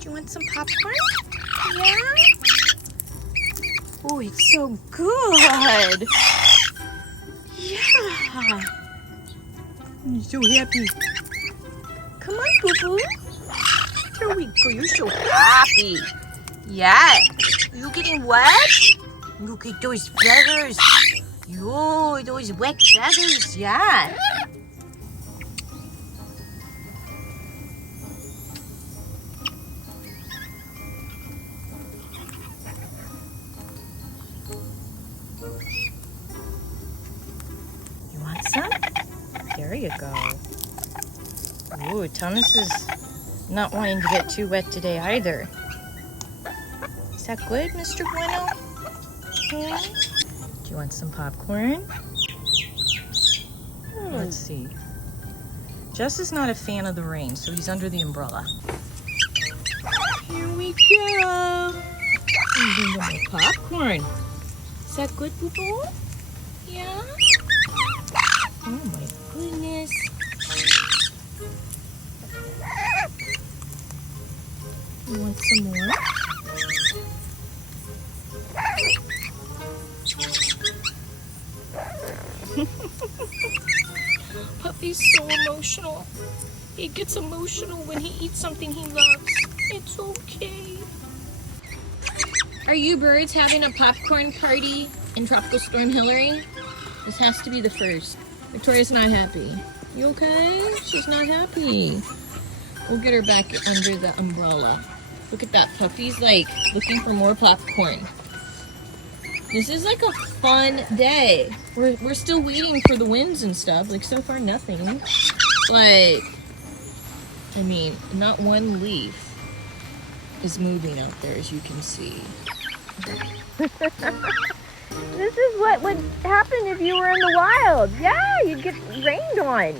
Do you want some popcorn? Yeah? Oh, it's so good. Yeah. I'm so happy. Come on, boo-boo. There we go. You're so happy. Yeah. You getting wet? Look at those feathers. Yo, those wet feathers. Yeah. You want some? There you go. Ooh, Thomas is not wanting to get too wet today either. Is that good, Mr. Bueno? Okay. Do you want some popcorn? Let's see. Jess is not a fan of the rain, so he's under the umbrella. Here we go. And more popcorn. Is that good, boo-boo? Yeah? Oh my goodness. You want some more? Puppy's so emotional. He gets emotional when he eats something he loves. It's okay. Are you birds having a popcorn party in Tropical Storm Hillary? This has to be the first. Victoria's not happy. You okay? She's not happy. We'll get her back under the umbrella. Look at that. Puppy's like looking for more popcorn. This is like a fun day. We're still waiting for the winds and stuff. Like so far nothing. Like, I mean, not one leaf is moving out there as you can see. This is what would happen if you were in the wild. Yeah, you'd get rained on.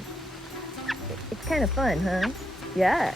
It's kind of fun, huh? Yeah.